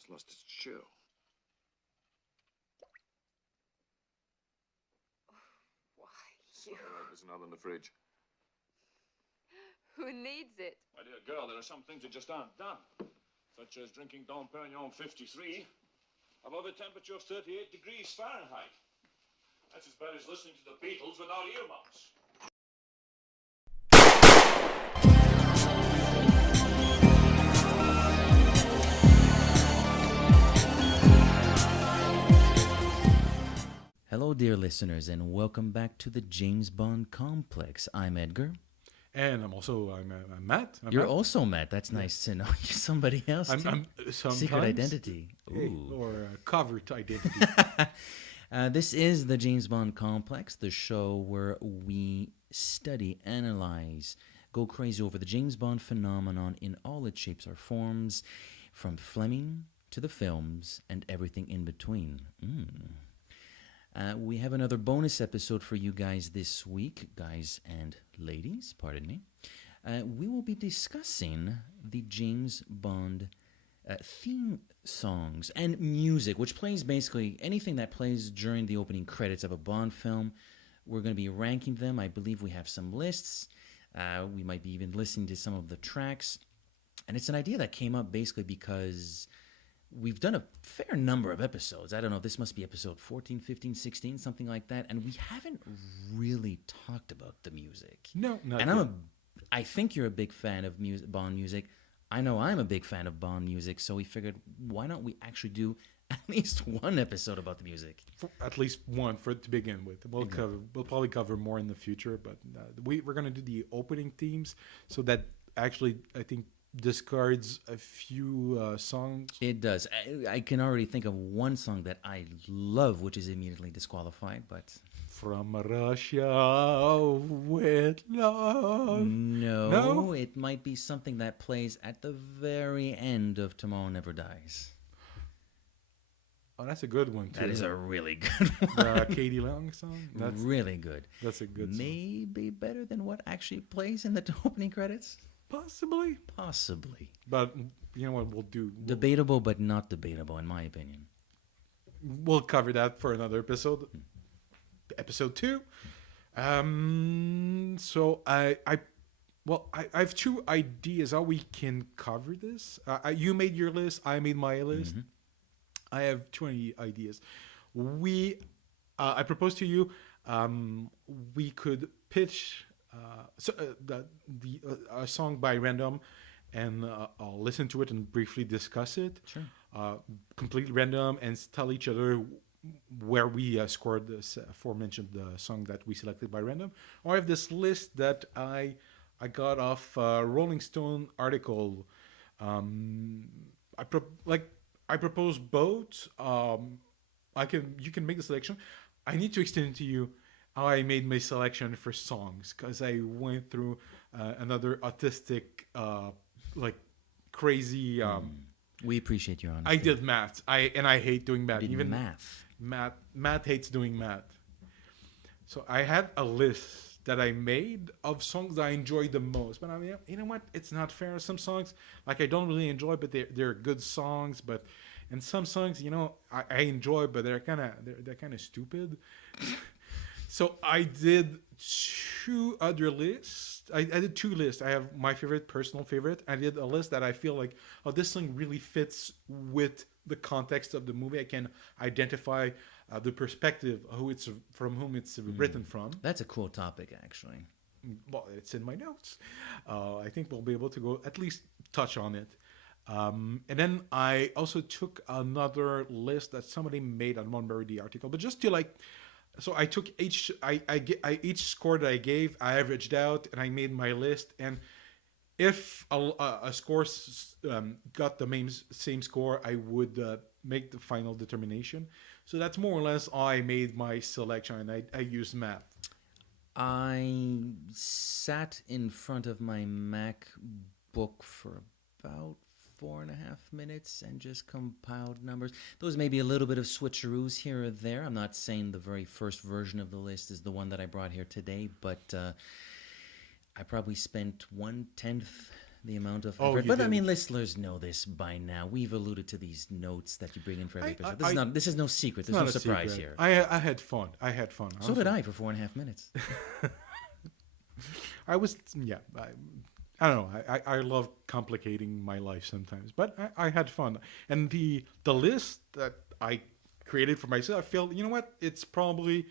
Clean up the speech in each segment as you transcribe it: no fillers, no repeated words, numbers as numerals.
it's lost its chill. Why, you... All right, there's another in the fridge. Who needs it? My dear girl, there are some things that just aren't done. Such as drinking Dom Perignon 53 above a temperature of 38 degrees Fahrenheit. That's as bad as listening to the Beatles without earmuffs. Hello, dear listeners, and welcome back to the James Bond Complex. I'm Edgar. And I'm Matt. You're Matt. also Matt. That's nice to know. You're somebody else, too. I'm sometimes, Secret identity. Hey, Ooh. or covert identity. This is the James Bond Complex, the show where we study, analyze, go crazy over the James Bond phenomenon in all its shapes or forms, from Fleming to the films and everything in between. We have another bonus episode for you guys this week, guys and ladies, pardon me. We will be discussing the James Bond theme songs and music, which plays basically anything that plays during the opening credits of a Bond film. We're going to be ranking them. I believe we have some lists. We might be even listening to some of the tracks. And it's an idea that came up basically because we've done a fair number of episodes. I don't know, this must be episode 14, 15, 16, something like that. And we haven't really talked about the music. No, not And yet. I think you're a big fan of Bond music. I know I'm a big fan of Bond music, so we figured, why don't we actually do at least one episode about the music? At least one to begin with. We'll probably cover more in the future, but we're going to do the opening themes, so that actually I think discards a few songs. It does. I can already think of one song that I love, which is immediately disqualified, but... From Russia with love. No, it might be something that plays at the very end of Tomorrow Never Dies. Oh, that's a good one too. That is a really good one. The Katie Long song. That's really good. That's a good song. Maybe better than what actually plays in the opening credits? Possibly. But you know what we'll do? debatable, but not debatable, in my opinion. We'll cover that for another episode. Episode 2. So I have two ideas how we can cover this. You made your list. I made my list. Mm-hmm. I have 20 ideas. I propose to you, we could pitch a song by random, and I'll listen to it and briefly discuss it. Sure. Completely random, and tell each other where we scored this aforementioned song that we selected by random. Or I have this list that I got off a Rolling Stone article. I propose both. You can make the selection. I need to extend it to you how I made my selection for songs, because I went through another autistic, crazy. We appreciate your honesty. I did math. I hate doing math. Did Even math. Matt hates doing math. So I had a list that I made of songs that I enjoyed the most. But I mean, you know what? It's not fair. Some songs I don't really enjoy, but they're good songs. And some songs, I enjoy, but they're kind of stupid. So I did two other lists. I did two lists. I have my personal favorite. I did a list that I feel like, oh, this song really fits with the context of the movie. I can identify the perspective, from whom it's written from. That's a cool topic, actually. Well, it's in my notes. I think we'll be able to go at least touch on it. And then I also took another list that somebody made. I don't remember the article, but just to so I took each score that I gave, I averaged out, and I made my list. And if a score got the same score, I would make the final determination. So that's more or less how I made my selection, and I used math. I sat in front of my MacBook for about 4.5 minutes and just compiled numbers. Those may be a little bit of switcheroos here or there. I'm not saying the very first version of the list is the one that I brought here today, but I probably spent 1/10 the amount of Oh, effort. you But I did. mean, listeners know this by now. We've alluded to these notes that you bring in for every I- episode. I- This is no secret. It's There's not no a surprise secret. here. I had fun. I had fun. So did I for 4.5 minutes. I was yeah. I don't know. I love complicating my life sometimes, but I had fun. And the list that I created for myself, I feel you know what? It's probably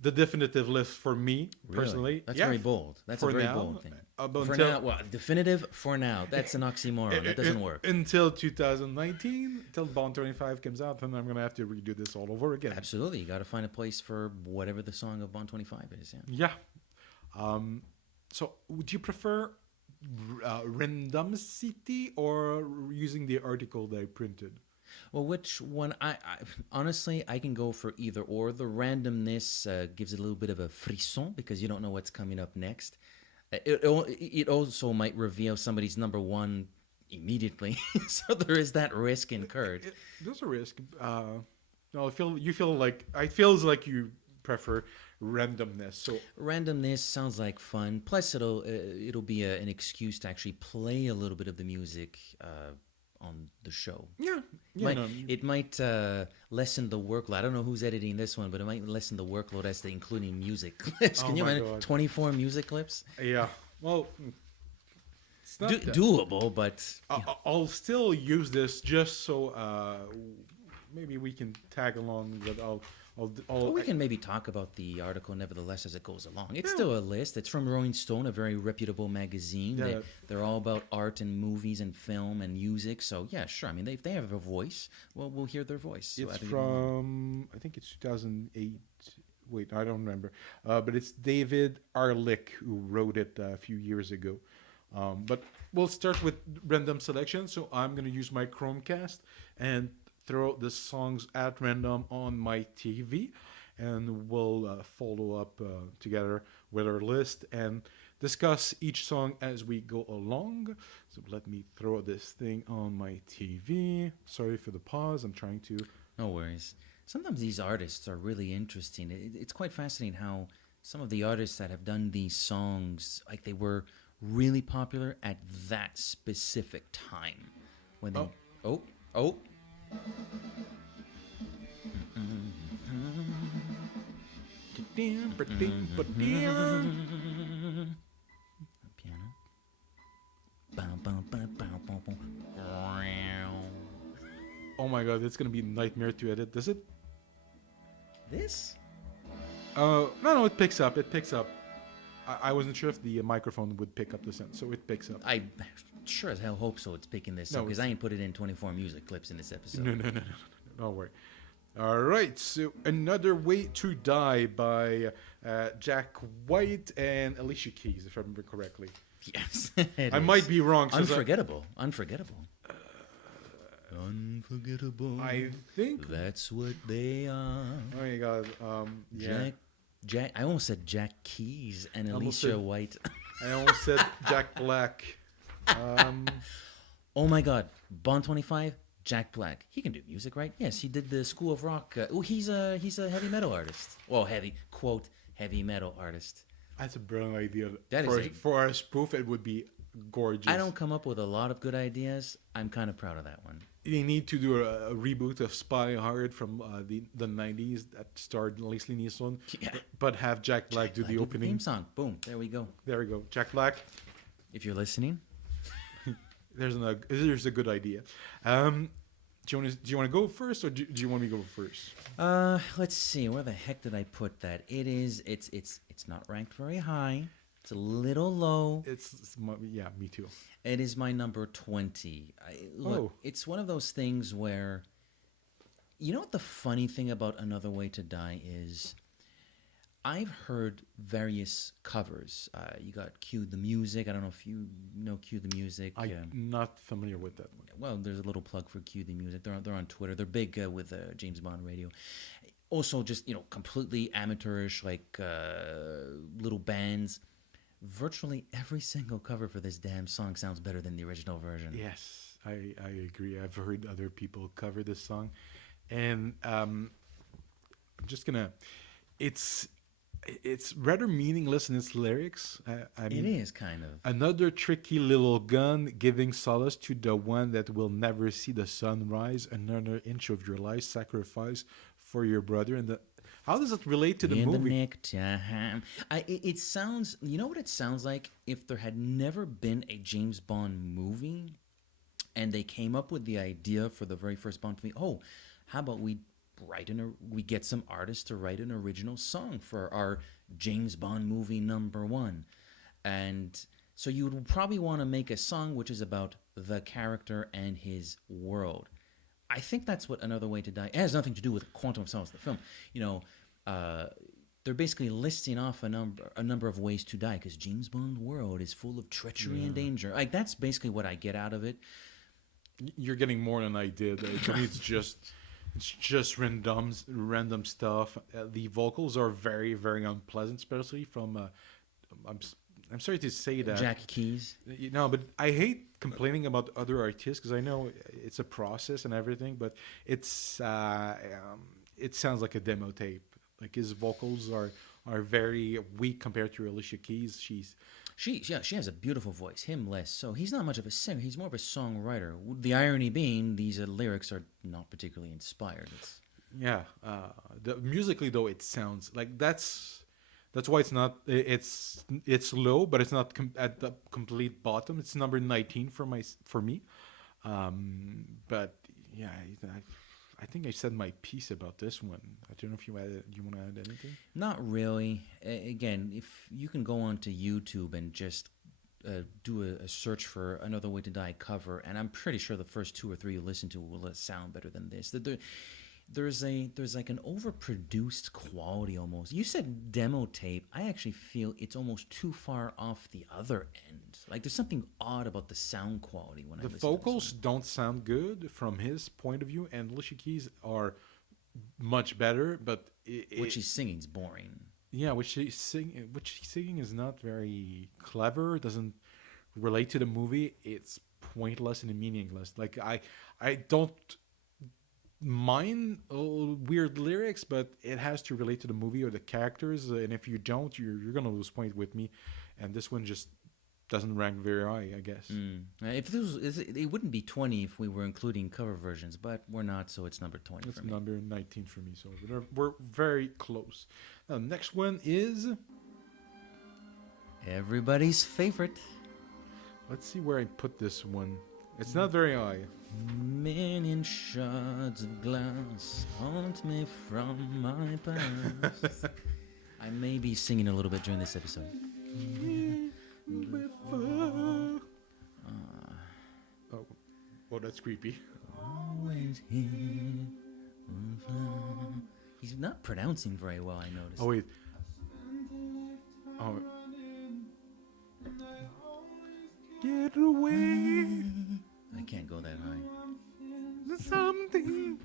the definitive list for me personally. Really? That's Yeah, very bold. That's a for very now, bold thing. Until, For now, well, definitive for now. That's an oxymoron. That doesn't work. Until 2019, until Bond 25 comes out, and I'm gonna have to redo this all over again. Absolutely. You got to find a place for whatever the song of Bond 25 is. Yeah. Yeah. So, would you prefer randomicity or using the article that I printed? Well, which one? I honestly, I can go for either or. The randomness gives it a little bit of a frisson because you don't know what's coming up next. It also might reveal somebody's number one immediately, so there is that risk incurred. There's a risk. No, you feel like it feels like you prefer randomness. So Randomness sounds like fun. Plus, it'll be an excuse to actually play a little bit of the music on the show. yeah, It might lessen the workload. I don't know who's editing this one, but it might lessen the workload as to including music clips. Oh Can you my imagine God. 24 music clips? yeah. Well, it's not that- Doable, but I'll still use this just so maybe we can tag along. But we can maybe talk about the article nevertheless as it goes along. It's still a list. It's from Rolling Stone, a very reputable magazine. Yeah. They're all about art and movies and film and music. So yeah, sure. I mean, if they have a voice, well, we'll hear their voice. So It's I think we want- from I think it's 2008. Wait, I don't remember. But it's David Arlick who wrote it a few years ago. But we'll start with random selection. So I'm gonna use my Chromecast and throw out the songs at random on my TV, and we'll follow up together with our list and discuss each song as we go along. So let me throw this thing on my TV. Sorry for the pause. I'm trying to. No worries. Sometimes these artists are really interesting. It's quite fascinating how some of the artists that have done these songs, like they were really popular at that specific time. When they, oh. Piano. Bum, bum, bum, bum, bum, bum. Oh my god, it's gonna be a nightmare to edit. Does it? This? No, it picks up. It picks up. I wasn't sure if the microphone would pick up the sound, so it picks up. I sure as hell hope so. It's picking this No, up because it's- I ain't put it in 24 music clips in this episode. No, don't worry. All right, so Another Way to Die by Jack White and Alicia Keys, if I remember correctly. Yes, I might be wrong. since Unforgettable. Unforgettable. Unforgettable. I think. That's what they are. Oh my god. Yeah. Jack. I almost said Jack Keys and Almost Alicia said- White. I almost said Jack Black. Oh my God, Bond 25. Jack Black. He can do music, right? Yes, he did the School of Rock. He's a heavy metal artist. Well, heavy metal artist. That's a brilliant idea. That is for a spoof, it would be gorgeous. I don't come up with a lot of good ideas. I'm kind of proud of that one. They need to do a reboot of Spy Hard from the 90s that starred Leslie Nielsen, Yeah. but have Jack Black do Black the did opening. theme song. Boom. There we go. There we go. Jack Black. If you're listening, There's a good idea. Do you want to go first, or do you want me to go first? let's see. Where the heck did I put that? It's not ranked very high. It's a little low. Yeah, me too. It is my number 20. Look, Oh. it's one of those things where, you know what the funny thing about Another Way to Die is? I've heard various covers. You got Cue the Music. I don't know if you know Cue the Music. I'm not familiar with that one. Well, there's a little plug for Cue the Music. They're on Twitter. They're big with James Bond Radio. Also, just completely amateurish, like little bands. Virtually every single cover for this damn song sounds better than the original version. Yes, I agree. I've heard other people cover this song, and I'm just gonna. It's it's rather meaningless in its lyrics. I mean, It is kind of. another tricky little gun giving solace to the one that will never see the sun rise. Another inch of your life sacrifice for your brother. And how does it relate to the in movie? the nick time. It sounds. You know what it sounds like? If there had never been a James Bond movie, and they came up with the idea for the very first Bond movie. Oh, how about we get some artists to write an original song for our James Bond movie #1, and so you would probably want to make a song which is about the character and his world. I think that's what Another Way to Die. It has nothing to do with Quantum of Solace, the film. You know, they're basically listing off a number of ways to die because James Bond world is full of treachery and danger. Like that's basically what I get out of it. You're getting more than I did. To me, it's just random stuff. The vocals are very, very unpleasant, especially from. I'm sorry to say that. Jack Keys. You know, but I hate complaining about other artists because I know it's a process and everything, but it sounds like a demo tape. Like his vocals are very weak compared to Alicia Keys. She has a beautiful voice. Him less so. He's not much of a singer. He's more of a songwriter. The irony being, these lyrics are not particularly inspired. Musically though, it sounds like that's why it's not. It's low, but it's not at the complete bottom. It's number 19 for me. But yeah, I think I said my piece about this one. I don't know if you want to add anything. Not really. Again, if you can go onto YouTube and just do a search for Another Way to Die cover, and I'm pretty sure the first 2 or 3 you listen to will sound better than this. There's like an overproduced quality almost. You said demo tape. I actually feel it's almost too far off the other end. Like there's something odd about the sound quality when I listen. The vocals don't sound good from his point of view, and Alicia Keys are much better. But what she's singing is boring. Yeah, what she's singing is not very clever. It doesn't relate to the movie. It's pointless and meaningless. Like I don't mind weird lyrics, but it has to relate to the movie or the characters, and if you don't, you're gonna lose point with me. And this one just doesn't rank very high, I guess. If it wouldn't be 20 if we were including cover versions, but we're not, so it's number 20 It's for me. number 19 for me, so we're very close. Now, next one is Everybody's favorite. let's see where I put this one. It's not very high. Million shards of glass haunt me from my past. I may be singing a little bit during this episode. Oh, that's creepy. Always here. He's not pronouncing very well, I noticed. Oh wait. Oh. Get away. I can't go that high. Something.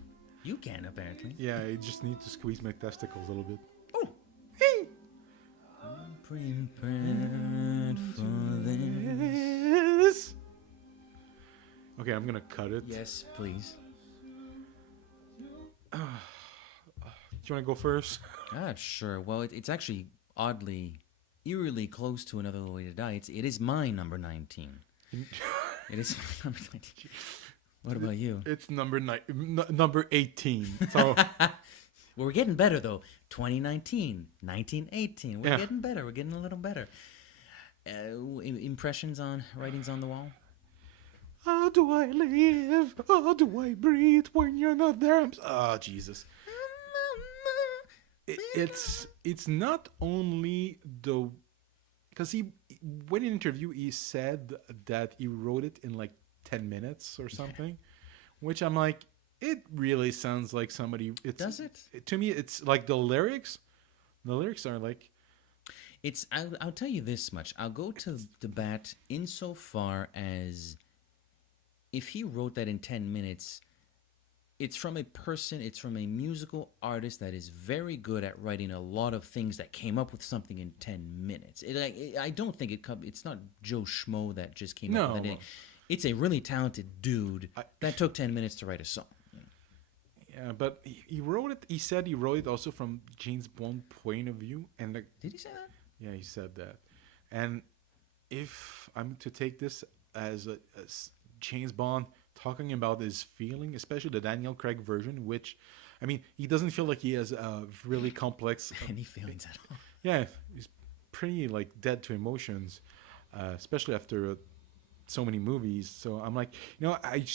You can, apparently. Yeah, I just need to squeeze my testicles a little bit. Oh! Hey! I'm prepared for this. Okay, I'm gonna cut it. Yes, please. Do you want to go first? Sure. Well, it's actually eerily close to Another Way to Die. It is my number 19. It is my number 19. What about you? It's number 18. So Well, we're getting better, though. 2019, 1918. We're Yeah. getting better. We're getting a little better. Impressions on Writings on the Wall? how do I live? How do I breathe when you're not there? Oh, Jesus. It's not only the because when in an interview he said that he wrote it in like 10 minutes or something, which I'm like, it really sounds like somebody. Does it? To me, it's like the lyrics. The lyrics are like. I'll tell you this much. I'll go to the bat insofar as if he wrote that in 10 minutes, it's from a musical artist that is very good at writing a lot of things that came up with something in 10 minutes. I don't think it's not Joe Schmo that just came up with that. It's a really talented dude that took 10 minutes to write a song. Yeah, but he wrote it. He said he wrote it also from James Bond point of view, and Did he say that? yeah, he said that. And if I'm to take this as James Bond talking about his feeling, especially the Daniel Craig version, which, I mean, he doesn't feel like he has a really complex. Any feelings at all? Yeah, he's pretty like dead to emotions, especially after so many movies. So I'm like, I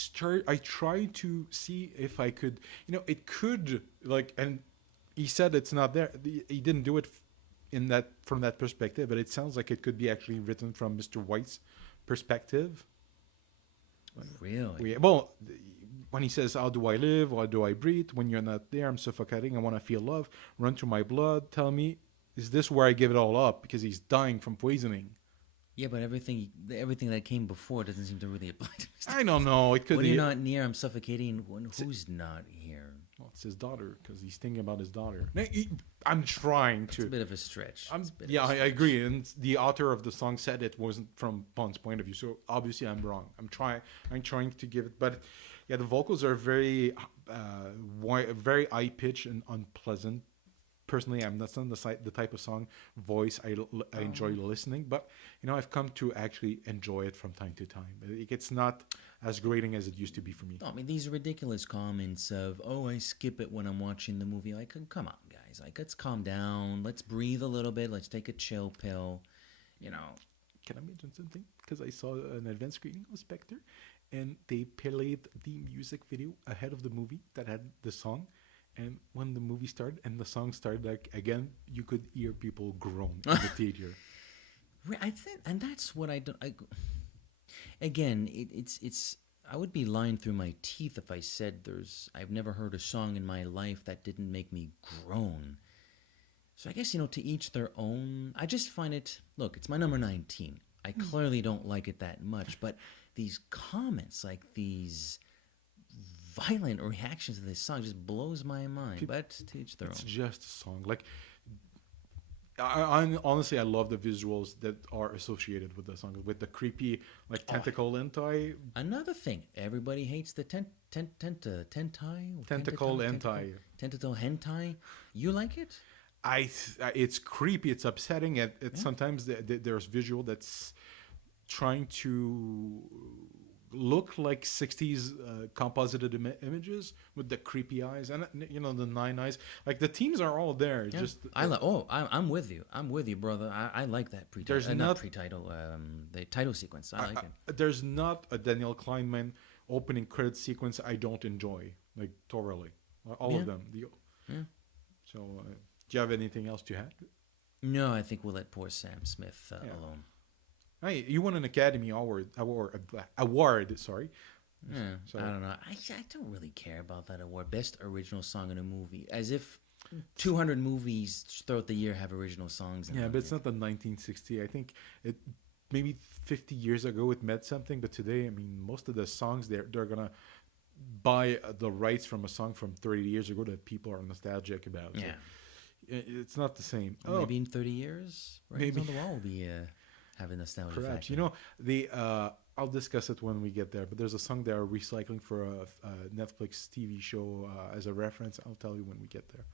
try to see if I could, it could like, and he said it's not there. He didn't do it in that from that perspective, but it sounds like it could be actually written from Mr. White's perspective. Really? Well, when he says, "How do I live? How do I breathe? When you're not there, I'm suffocating. I want to feel love run through my blood. Tell me, is this where I give it all up?" Because he's dying from poisoning. Yeah, but everything that came before doesn't seem to really apply to Mr. I don't know. It could When be. you're not near, I'm suffocating. Who's not here? Well, it's his daughter because he's thinking about his daughter. I'm trying It's to. a bit of a stretch. I'm, It's a bit of yeah, a I stretch. agree. And the author of the song said it wasn't from Bond's point of view. So obviously I'm wrong. I'm trying to give it, but yeah, the vocals are very, very high pitched and unpleasant. Personally, I'm not the type of song voice I enjoy listening, but I've come to actually enjoy it from time to time. It's not as grating as it used to be for me. No, I mean, these ridiculous comments of, oh, I skip it when I'm watching the movie. Like, come on, guys. Like, let's calm down. Let's breathe a little bit. Let's take a chill pill. Can I mention something? Because I saw an advance screening of Spectre, and they played the music video ahead of the movie that had the song. And when the movie started and the song started, like again, you could hear people groan in the theater. I think, and that's what I don't. Again, it's. I would be lying through my teeth if I said I've never heard a song in my life that didn't make me groan. So I guess to each their own. I just find it. Look, it's my number 19. I clearly don't like it that much, but these comments, like these violent reactions to this song, just blows my mind. But to each their It's own. just a song. Like, I honestly, I love the visuals that are associated with the song, with the creepy, like tentacle hentai, Another thing, everybody hates the tentacle hentai. Tentacle hentai. You like it? It's creepy. It's upsetting. It sometimes there's visual that's trying to look like 60s composited images with the creepy eyes and the 9 eyes. Like the themes are all there. Yeah. Just I'm with you. I'm with you, brother. I like that pre-title. There's not not- pre-title. The title sequence. I like it. there's not a Daniel Kleinman opening credit sequence I don't enjoy, like thoroughly. All Yeah. of them. So, do you have anything else to add? No, I think we'll let poor Sam Smith alone. Hey, you won an Academy Award. Sorry. Yeah, So- I don't know. I don't really care about that award. Best original song in a movie. As if 200 movies throughout the year have original songs. In Yeah, them. but it's not the 1960. I think it maybe 50 years ago it meant something, but today, I mean, most of the songs they're gonna buy the rights from a song from 30 years ago that people are nostalgic about. So Yeah. it's not the same. Or maybe in 30 years, Writings Maybe. on the Wall will be having nostalgia Perhaps. factor. I'll discuss it when we get there, but there's a song they're recycling for a Netflix TV show as a reference. I'll tell you when we get there.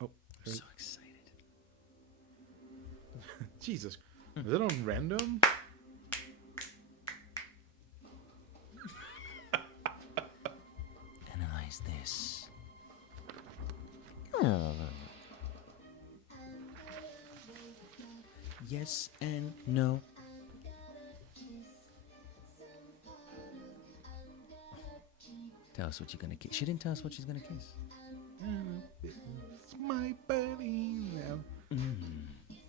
Oh, I'm so excited. Jesus. Is it on random? Analyze this. Yes and no. Tell us what you're gonna kiss. She didn't tell us what she's gonna kiss. It's my body now.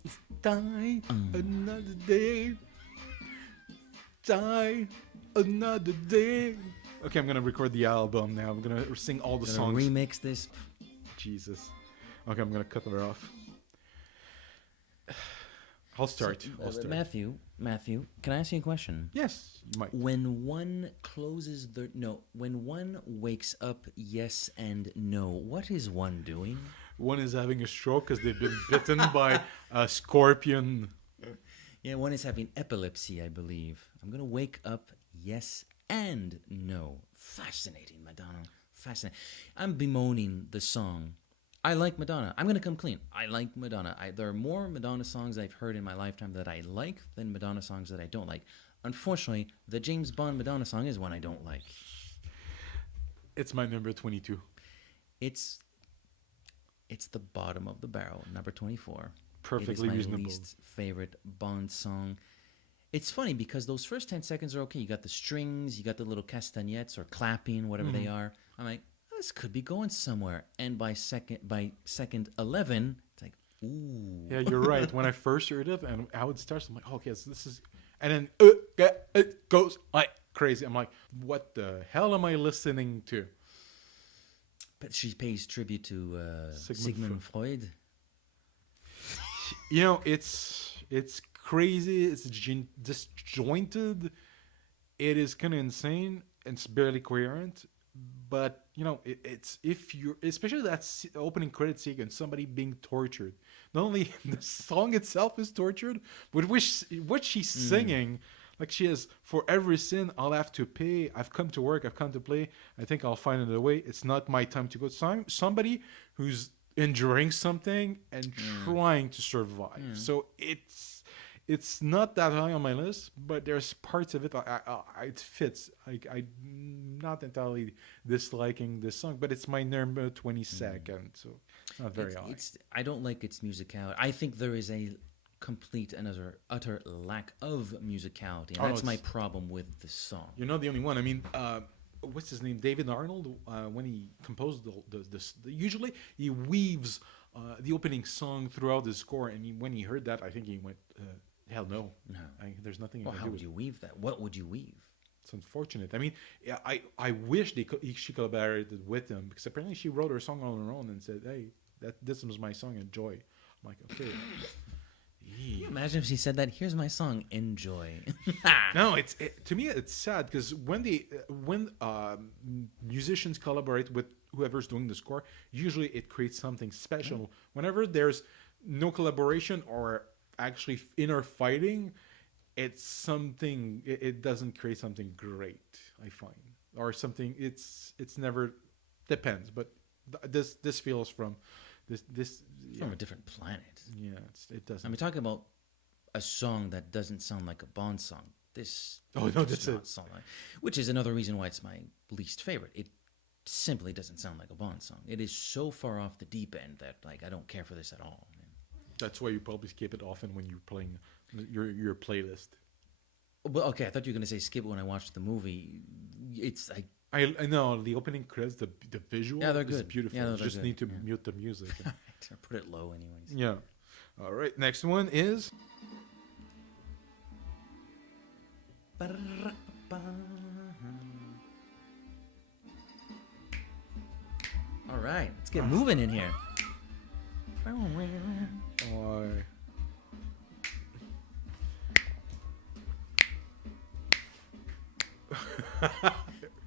It's die another day. Die another day. Okay, I'm gonna record the album now. I'm gonna sing all the Gonna songs. remix this. Jesus. Okay, I'm gonna cut her off. I'll start. I'll start. Matthew, can I ask you a question? Yes, you might. When one when one wakes up yes and no, what is one doing? One is having a stroke because they've been bitten by a scorpion. Yeah, one is having epilepsy, I believe. I'm gonna wake up yes and no. Fascinating, Madonna. Fascinating. I'm bemoaning the song. I like Madonna. I'm going to come clean. I like Madonna. There are more Madonna songs I've heard in my lifetime that I like than Madonna songs that I don't like. Unfortunately, the James Bond Madonna song is one I don't like. It's my number 22. It's the bottom of the barrel, number 24. Perfectly it is my reasonable. least favorite Bond song. It's funny because those first 10 seconds are okay. You got the strings, you got the little castagnettes or clapping, whatever they are. I'm like, this could be going somewhere. And by second 11, it's like, ooh. Yeah, you're right. When I first heard it and how it starts, I'm like, oh, okay, so this is, and then it goes like crazy. I'm like, what the hell am I listening to? But she pays tribute to Sigmund Sigmund Freud. You know, it's crazy. It's disjointed. It is kind of insane. It's barely coherent. But you know, it's if you're especially that opening credit sequence, somebody being tortured. Not only the song itself is tortured, but what she's singing. Like she is, for every sin I'll have to pay. I've come to work. I've come to play. I think I'll find another way. It's not my time to go. Somebody who's enduring something and trying to survive. So it's not that high on my list, but there's parts of it it fits. I'm not entirely disliking this song, but it's my number 22nd, so not very high. I don't like its musicality. I think there is a complete and utter lack of musicality, and that's my problem with the song. You're not the only one. I mean, what's his name? David Arnold. When he composed this, usually he weaves the opening song throughout the score, and when he heard that, I think he went, "Hell no, there's nothing." Well, how would you weave that? What would you weave? It's unfortunate. I mean, yeah, I wish she collaborated with him, because apparently she wrote her song on her own and said, "Hey, this was my song, enjoy." I'm like, okay. Can you imagine if she said that? Here's my song, enjoy. No, to me it's sad, because when musicians collaborate with whoever's doing the score, usually it creates something special. Whenever there's no collaboration or actually inner fighting, it's something. It doesn't create something great, I find, or something. It's never depends, but this feels from this From a different planet. Yeah, it doesn't. I mean, talking about a song that doesn't sound like a Bond song. This that's not sound like, which is another reason why it's my least favorite. It simply doesn't sound like a Bond song. It is so far off the deep end that I don't care for this at all. Man. That's why you probably skip it often when you're playing your playlist. Well, okay, I thought you were gonna say skip it when I watched the movie. It's I know the opening credits, the visual they're is good. beautiful. Yeah, You they're just good. need to mute the music. I put it low, anyways. Yeah. All right. Next one is All right, let's get moving in here.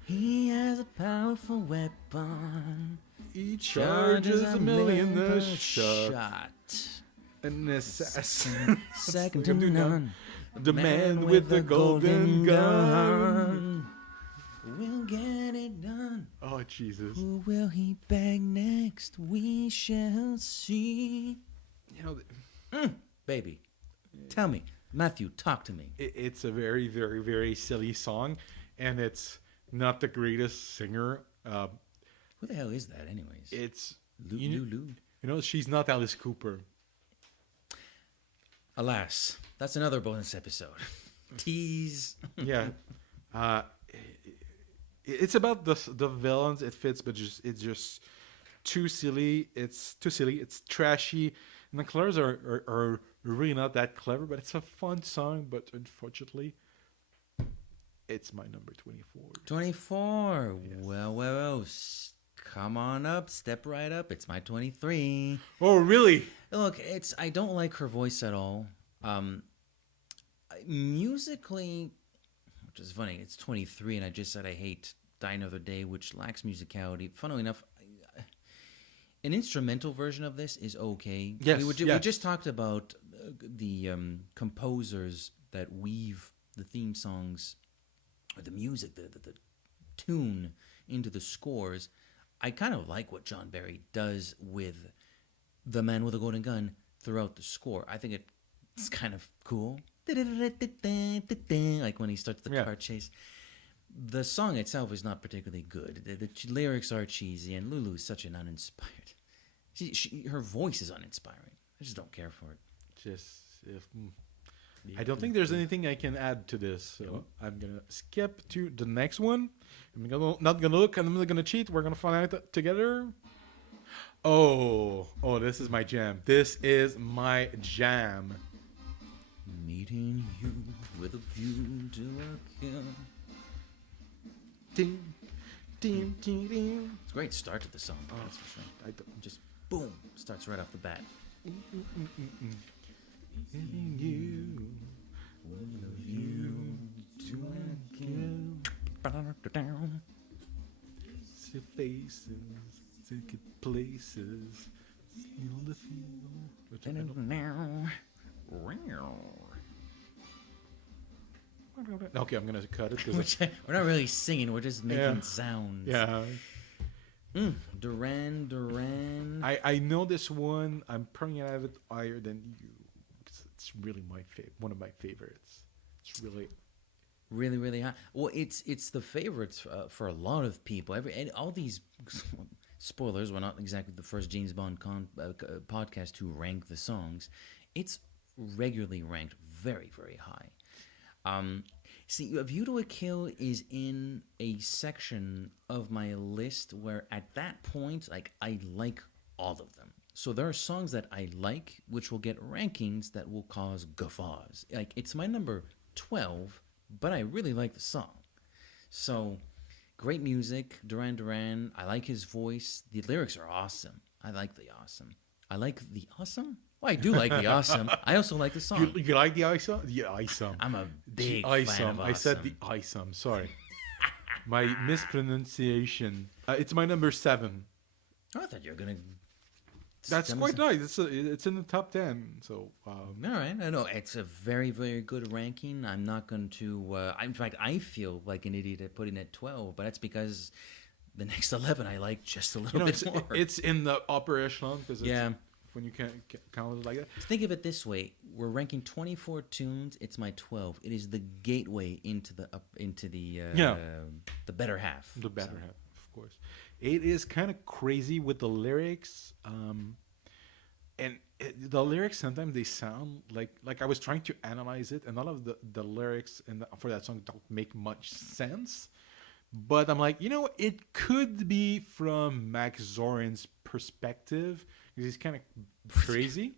He has a powerful weapon. he charges a million a shot. shot. An assassin. Second to none. The man with the golden gun. We'll get it done. Oh Jesus! Who will he bag next? We shall see. You know, Baby, tell me, Matthew, talk to me. it's a very, very, very silly song, and it's not the greatest singer. Who the hell is that, anyways? It's Lulu. You know, she's not Alice Cooper. Alas, that's another bonus episode. Tease. Yeah. It's about the villains. It fits, but it's just too silly. It's too silly. It's trashy, and the colors are really not that clever. But it's a fun song. But unfortunately, it's my number 24. 24. Yes. Well. Come on up. Step right up. It's my 23. Oh, really? Look, I don't like her voice at all. Musically, which is funny, it's 23, and I just said I hate Die Another Day, which lacks musicality. Funnily enough, an instrumental version of this is okay. Yes, We just talked about the composers that weave the theme songs, or the music, the tune into the scores. I kind of like what John Barry does with The Man with a Golden Gun throughout the score. I think it's kind of cool. Like when he starts the car chase. The song itself is not particularly good. The lyrics are cheesy, and Lulu is such an uninspired. Her voice is uninspiring. I just don't care for it. I don't think there's anything I can add to this, so I'm gonna skip to the next one. Not gonna look, and I'm not gonna cheat. We're gonna find out together. Oh, this is my jam. This is my jam. Meeting you with a view to a kill. Ding, ding, ding, ding. It's a great start to the song. That's for sure. Just boom, starts right off the bat. Meeting you with a view to a kill. See faces, ticket places, you know the feel. Okay, I'm gonna cut it. We're not really singing. We're just making sounds. Yeah. Duran. I know this one. I'm probably gonna have it higher than you. It's really one of my favorites. It's really, really high. Well, it's the favorites for a lot of people. And all these spoilers. We're not exactly the first James Bond podcast to rank the songs. It's regularly ranked very, very high. See, A View to a Kill is in a section of my list where at that point, like, I like all of them. So there are songs that I like, which will get rankings that will cause guffaws. Like, it's my number 12, but I really like the song. So, great music, Duran Duran. I like his voice. The lyrics are awesome. I like the awesome. I like the awesome? Well, I do like the awesome. I also like the song. You like the awesome? Yeah, awesome. I'm a big fan of awesome. I said the awesome. Sorry. My mispronunciation. It's my number 7. Oh, I thought you were going to... That's quite nice. It's in the top 10. So, all right. I know it's a very, very good ranking. I'm not going to. In fact, I feel like an idiot at putting it at 12, but that's because the next 11 I like just a little bit more. It's in the upper echelon because when you can't count it like that. Think of it this way: we're ranking 24 tunes. It's my 12. It is the gateway into the better half. The better half, of course. It is kind of crazy with the lyrics, the lyrics sometimes they sound like I was trying to analyze it, and all of the lyrics for that song don't make much sense. But I'm like, it could be from Max Zorin's perspective because he's kind of crazy.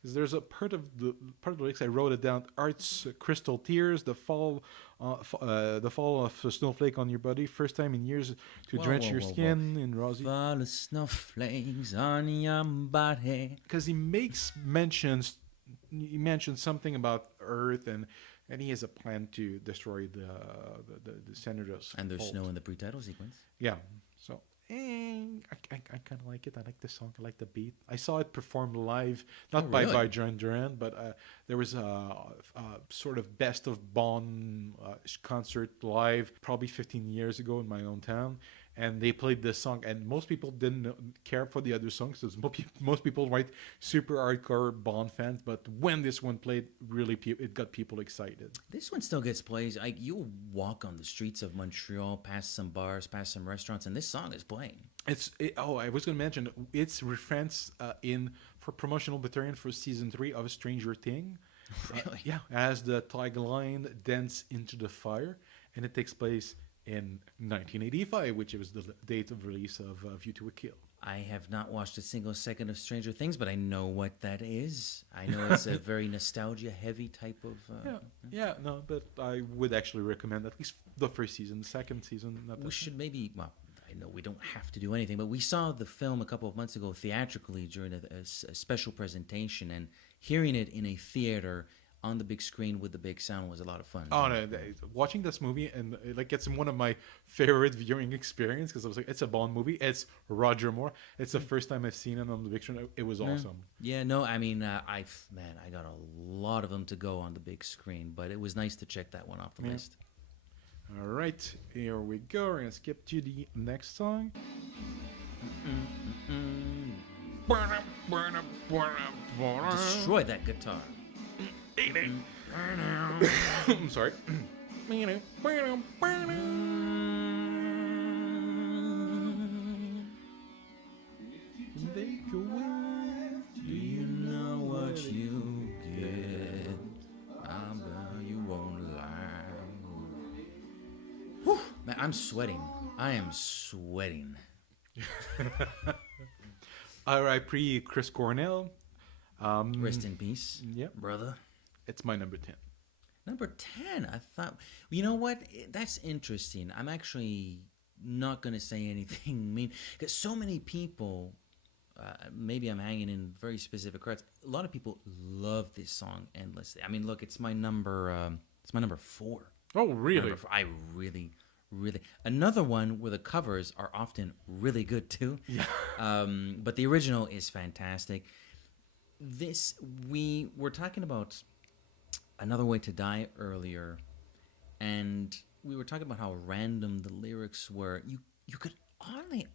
Because there's a part of the lyrics I wrote it down. Art's crystal tears, the fall of a snowflake on your body, first time in years to drench your skin in rosy. Fall of snowflakes on your body. Because he mentions something about Earth and he has a plan to destroy the senators. And there's snow in the pre-title sequence. Yeah, so. I kind of like it. I like the song. I like the beat. I saw it performed live, not by Duran Duran, but there was a sort of best of Bond concert live probably 15 years ago in my own town, and they played this song. And most people didn't care for the other songs. Most people were super hardcore Bond fans, but when this one played, really it got people excited. This one still gets plays. You'll walk on the streets of Montreal, past some bars, past some restaurants, and this song is playing. I was going to mention it's referenced for promotional material for season 3 of Stranger Things. Really? Yeah, as the tagline "Dance into the Fire," and it takes place in 1985, which was the date of release of View to a Kill. I have not watched a single second of Stranger Things, but I know what that is. I know it's a very nostalgia-heavy type of... but I would actually recommend at least the first season. The second season... We should maybe... Well, I know we don't have to do anything, but we saw the film a couple of months ago theatrically during a special presentation, and hearing it in a theater on the big screen with the big sound was a lot of fun. Oh no! Watching this movie and it's one of my favorite viewing experience because I was like, it's a Bond movie. It's Roger Moore. It's the first time I've seen it on the big screen. It was awesome. Yeah, no, I mean, I got a lot of them to go on the big screen, but it was nice to check that one off the list. All right, here we go. We're gonna skip to the next song. Destroy that guitar. I'm sorry. Do you know what you get? I bet you won't lie. Whew, man, I'm sweating. I am sweating. R.I.P. Chris Cornell. Rest in peace, Yep, brother. it's my number 10. Number 10, I thought, you know what? That's interesting. I'm actually not going to say anything mean because so many people, maybe I'm hanging in very specific crowds. A lot of people love this song endlessly. I mean, look, it's my number 4. Oh, really? Number 4. I really, really. Another one where the covers are often really good too. Yeah. But the original is fantastic. We were talking about Another Way to Die earlier, and we were talking about how random the lyrics were. You could only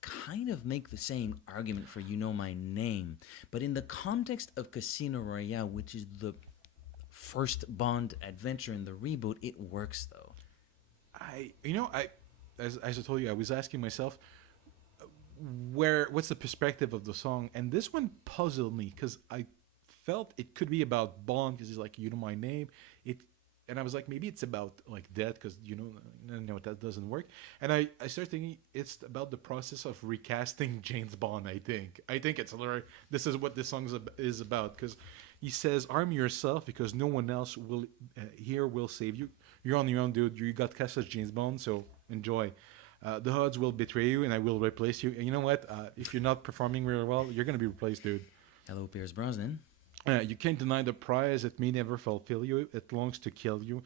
kind of make the same argument for You Know My Name, but in the context of Casino Royale, which is the first Bond adventure in the reboot, it works though. As I told you, I was asking myself, what's the perspective of the song, and this one puzzled me because I felt it could be about Bond because he's like, you know my name, and I was like, maybe it's about like death because no, that doesn't work. And I started thinking it's about the process of recasting James Bond. I think it's hilarious. This is what this song is about because he says, arm yourself because no one else will save you. You're on your own, dude. You got cast as James Bond, so enjoy. The odds will betray you, and I will replace you. And you know what? If you're not performing really well, you're gonna be replaced, dude. Hello, Pierce Brosnan. You can't deny the prize. It may never fulfill you. It longs to kill you.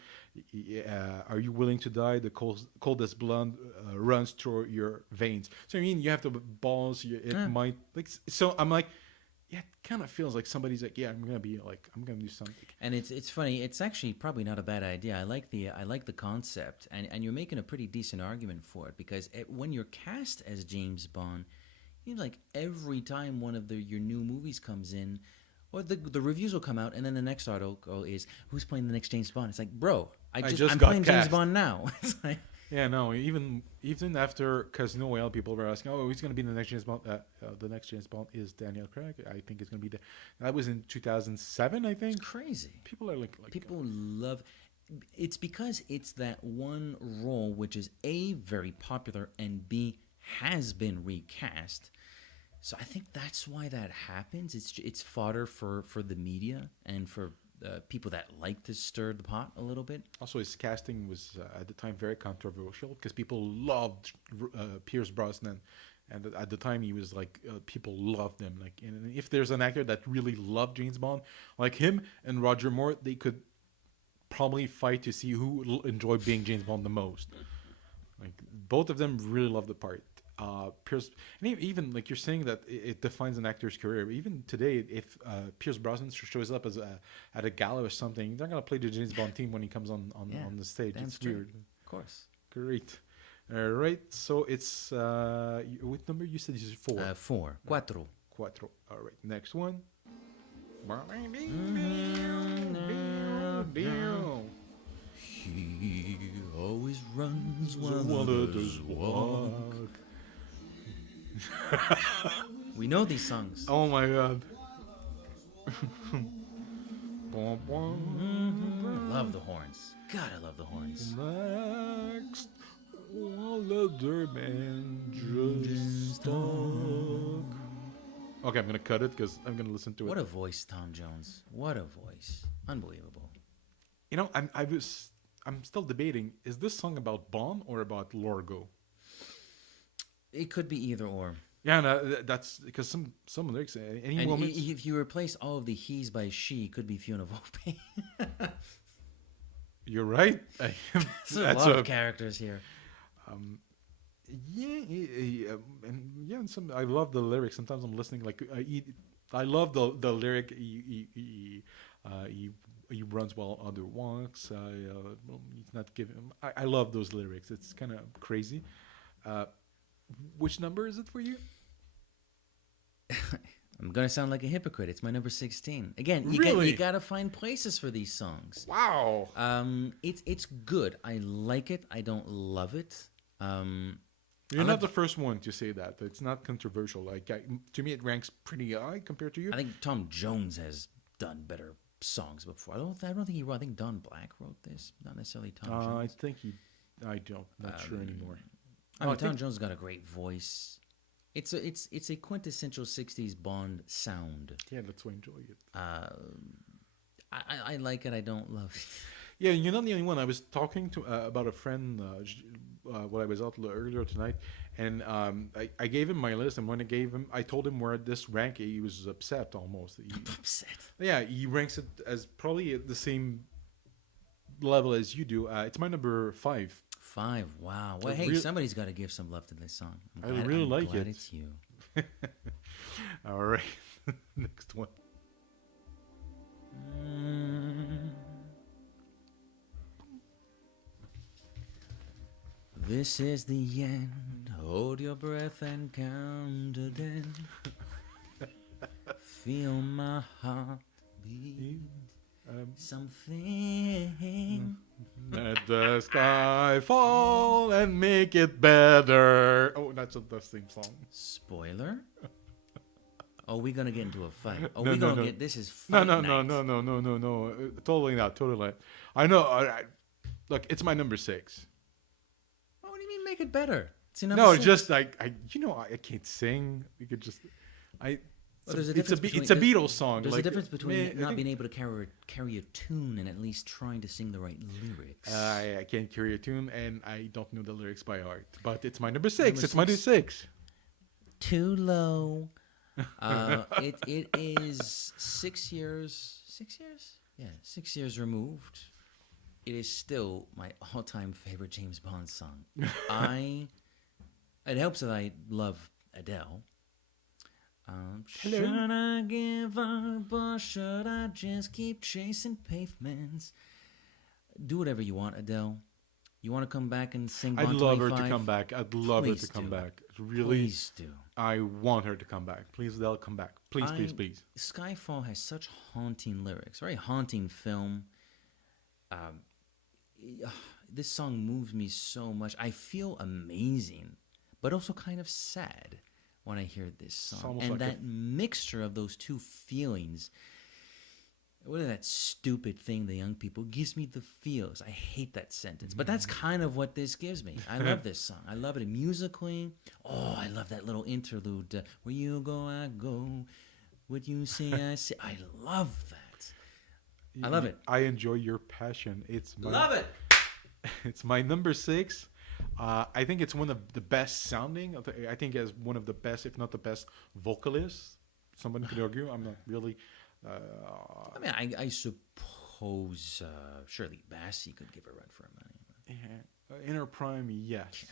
Are you willing to die? The coldest blood runs through your veins. So I mean, you have the balls. Might like. So I'm like, yeah, it kind of feels like somebody's like, yeah, I'm gonna do something. And it's funny. It's actually probably not a bad idea. I like the concept, and you're making a pretty decent argument for it because when you're cast as James Bond, like every time one of your new movies comes in. Or the reviews will come out, and then the next article is, who's playing the next James Bond? It's like, bro, I'm got playing cast. James Bond now. It's like, yeah, no, even after Casino Royale, people were asking, oh, who's going to be the next James Bond? The next James Bond is Daniel Craig. I think it's going to be that was in 2007, I think. it's crazy. People are like People love. It's because it's that one role which is A, very popular, and B, has been recast. So I think that's why that happens. It's fodder for the media and for people that like to stir the pot a little bit. Also, his casting was at the time very controversial because people loved Pierce Brosnan, and at the time he was like people loved him. Like, and if there's an actor that really loved James Bond, like him and Roger Moore, they could probably fight to see who enjoyed being James Bond the most. Like both of them really loved the part. Pierce, and even like you're saying that it defines an actor's career. Even today, if Pierce Brosnan shows up at a gala or something, they're not gonna play the James Bond theme when he comes on the stage. It's weird. Of course. Great. All right. So it's what number you said? Is 4. 4. Cuatro. Cuatro. All right. Next one. He always runs while others walk. We know these songs. Oh my god. Love the horns. God, I love the horns. Next, all other men just talk. Okay, I'm gonna cut it because I'm gonna listen to it. What a voice, Tom Jones. What a voice. Unbelievable. You know, I'm still debating. Is this song about Bond or about Lorgo? It could be either or. Yeah, no, that's because some lyrics. Any And moments. if you replace all of the he's by she, it could be Fiona Volpe. You're right. There's a lot of characters here. And some. I love the lyrics. Sometimes I'm listening. Like I love the lyric. he runs while other walks. Well, he's not giving. I love those lyrics. It's kind of crazy. Which number is it for you? I'm gonna sound like a hypocrite. It's my number 16. Again, Really? you gotta find places for these songs. Wow. It's good. I like it. I don't love it. You're not the first one to say that. It's not controversial. Like to me, it ranks pretty high compared to you. I think Tom Jones has done better songs before. I don't think he wrote. I think Don Black wrote this, not necessarily Tom I Jones. think I don't. Not sure anymore. I mean, I Tom think- Jones has got a great voice. It's a quintessential '60s Bond sound. Yeah, that's why I enjoy it. I like it. I don't love it. Yeah, you're not the only one. I was talking to about a friend while I was out earlier tonight, and I gave him my list, and when I told him where this rank, he was upset almost. I'm upset. Yeah, he ranks it as probably at the same level as you do. It's my number 5. 5. Wow. Well, I hey, real- somebody's got to give some love to this song. I really I'm like glad it. It's you. All right, next one. This is the end. Hold your breath and count to 10. Feel my heart beat. Something. Let the sky fall and make it better. Oh, that's the same song. Spoiler. Oh, we gonna get into a fight. Oh, No, we no, gonna no. get. This is No, fight no, night. no. Totally not. Totally not. I know. Look, it's my number 6. Oh, what do you mean make it better? It's a No, six. just like I can't sing. You could just, Well, there's a it's a difference it's a between- Beatles song. There's like, a difference between I not think- being able to carry a tune and at least trying to sing the right lyrics. I can't carry a tune, and I don't know the lyrics by heart. But it's my number 6. Number It's my new 6. Too low. It is 6 years. 6 years? Yeah, 6 years removed. It is still my all-time favorite James Bond song. It helps that I love Adele. Should I give up or should I just keep chasing pavements? Do whatever you want, Adele. You want to come back and sing Bond I'd love her 25? to come back. I'd love her Please to come do. back. Really, Please do. I want her to come back. Please, Adele, come back. Please, please, I- please. Skyfall has such haunting lyrics, very haunting film. This song moves me so much. I feel amazing, but also kind of sad when I hear this song. almost And like that mixture of those two feelings. What is that stupid thing the young people gives me the feels? I hate that sentence, but that's kind of what this gives me. I love this song. I love it musically. Oh, I love that little interlude. Where you go, I go. What you say, I say. I love that. I love it. I enjoy your passion. It's my, Love it. It's my number 6. I think it's one of the best sounding. I think as one of the best, if not the best, vocalists. Somebody could argue. I'm not really. I mean, I suppose Shirley Bassey could give a run for her money. In her prime, yes.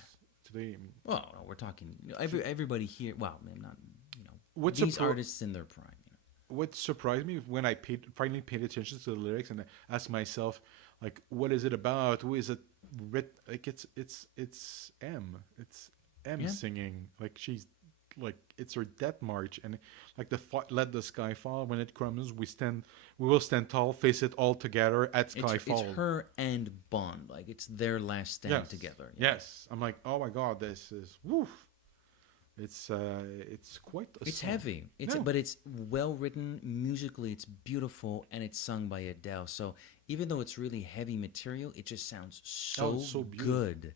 Today, I mean, Well, no, we're talking everybody here. Well, I mean, not What's these appro- artists in their prime. what surprised me when I finally paid attention to the lyrics and I asked myself, like, what is it about? Who is it? Like, it's M. It's M Yeah. singing. Like, she's like, it's her death march, and like let the sky fall. When it comes, we will stand tall, face it all together at It's skyfall. her and Bond. Like it's their last stand together. Yes, I'm like, oh my god, this is woof. It's quite. It's song. heavy. No. But it's well written musically. It's beautiful, and it's sung by Adele. So even though it's really heavy material, it just sounds so, it's so beautiful. good.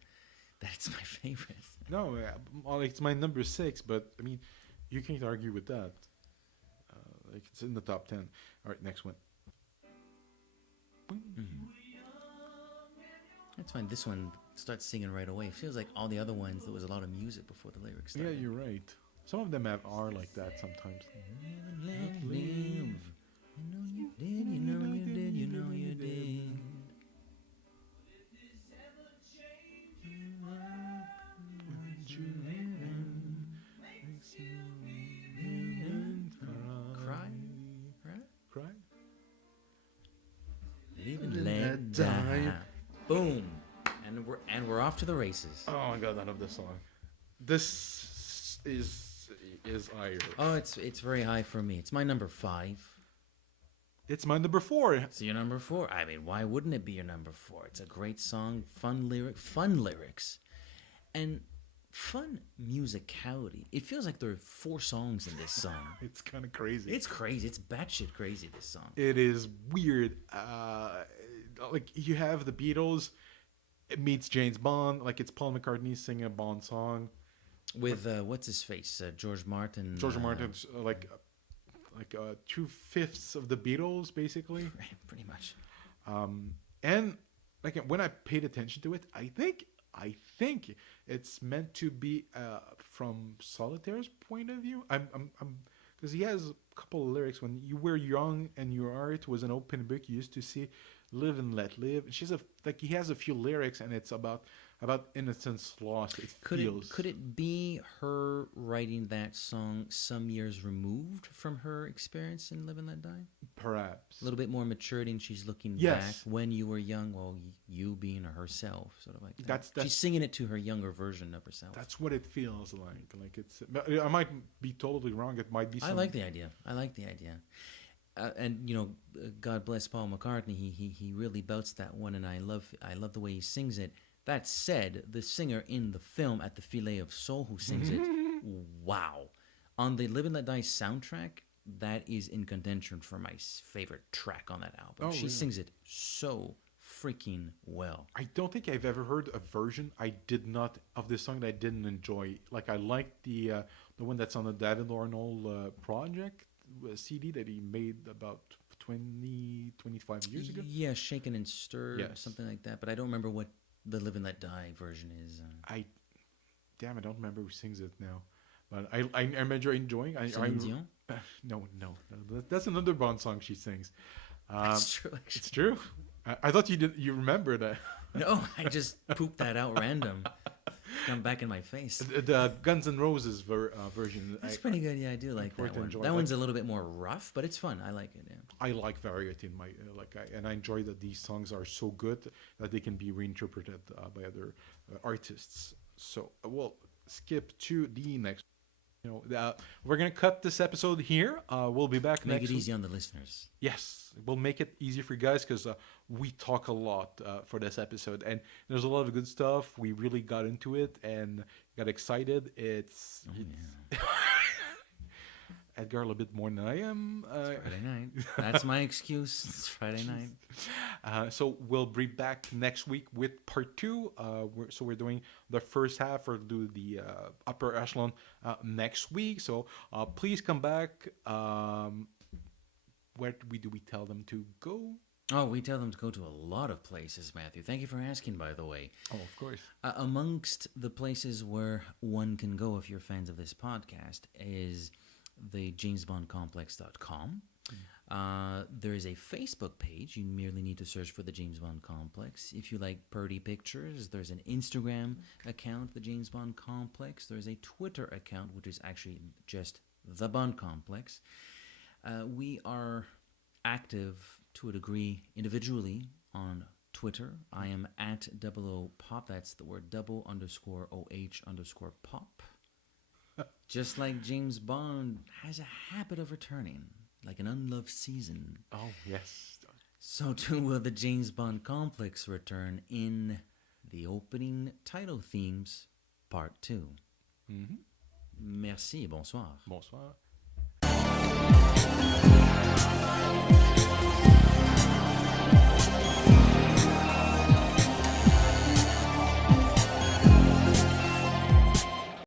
That's my favorite. No, well, it's my number 6, but I mean, you can't argue with that. Like, it's in the top 10. All right, next one. That's fine. This one starts singing right away. Feels like all the other ones. There was a lot of music before the lyrics Yeah, started. you're right. Some of them are like that sometimes. Let live. You know you did. You know you did. You know you did. Cry, right? Cry? Boom. And we're off to the races. Oh my god, I love this song. This is higher. Oh, it's very high for me. It's my number 5. It's my number 4. It's your number 4. I mean, why wouldn't it be your number 4? It's a great song, fun lyrics, and fun musicality. It feels like there are 4 songs in this song. It's kind of crazy. It's crazy. It's batshit crazy, this song. It is weird. Like you have the Beatles, it meets James Bond. Like it's Paul McCartney singing a Bond song With, what's his face? George Martin. George Martin's like 2/5 of the Beatles, basically. Pretty much. And like when I paid attention to it, I think it's meant to be from Solitaire's point of view. I'm because he has a couple of lyrics. When you were young and your art was an open book, you used to see "Live and Let Live." He has a few lyrics, and it's about innocence lost. Could it be her writing that song some years removed from her experience in Live and Let Die? Perhaps A little bit more maturity, and she's looking Yes. back when you were young. Well, you being herself, sort of like that. That's- She's singing it to her younger version of herself. that's what it feels like. Like it's. I might be totally wrong. It might be. I like the idea. And God bless Paul McCartney. He really belts that one, and I love the way he sings it. That said, the singer in the film at the Filet of Soul who sings it, wow! On the Live and Let Die soundtrack, that is in contention for my favorite track on that album. Oh, She really? sings it so freaking well. I don't think I've ever heard a version of this song that I didn't enjoy. Like I liked the one that's on the David Arnold project CD that he made about 25 years ago. Yeah, Shaken and Stirred, Yes. something like that. But I don't remember what the Live and Let Die version is. I don't remember who sings it now, but I remember enjoying. Celine Dion? No, that's another Bond song she sings. That's true, actually. It's true. I thought you remember that. No, I just pooped that out random. Come back in my face. The Guns N' Roses version. That's pretty good. Yeah, I do like worth that one. enjoying. That one's a little bit more rough, but it's fun. I like it. Yeah. I like variety in my and I enjoy that these songs are so good that they can be reinterpreted by other artists. So we'll skip to the next. We're gonna cut this episode here. We'll be back Make next it week. easy on the listeners. Yes, we'll make it easy for you guys because we talk a lot for this episode, and there's a lot of good stuff. We really got into it and got excited. It's Edgar a little bit more than I am. Friday night. That's my excuse. It's Friday night. So we'll be back next week with part 2. We're doing the first half. We'll do the upper echelon next week. So please come back. Where do we tell them to go? Oh, we tell them to go to a lot of places, Matthew. Thank you for asking, by the way. Oh, of course. Amongst the places where one can go if you're fans of this podcast is the JamesBondComplex.com. There is a Facebook page. You merely need to search for the James Bond Complex. If you like pretty pictures, there's an Instagram account, the James Bond Complex. There's a Twitter account, which is actually just the Bond Complex. We are active to a degree individually on Twitter. I am at @00pop. That's the word _OH_pop. Just like James Bond has a habit of returning, like an unloved season. Oh, yes. So too will the James Bond Complex return in the opening title themes, part 2. Mm-hmm. Merci et bonsoir. Bonsoir.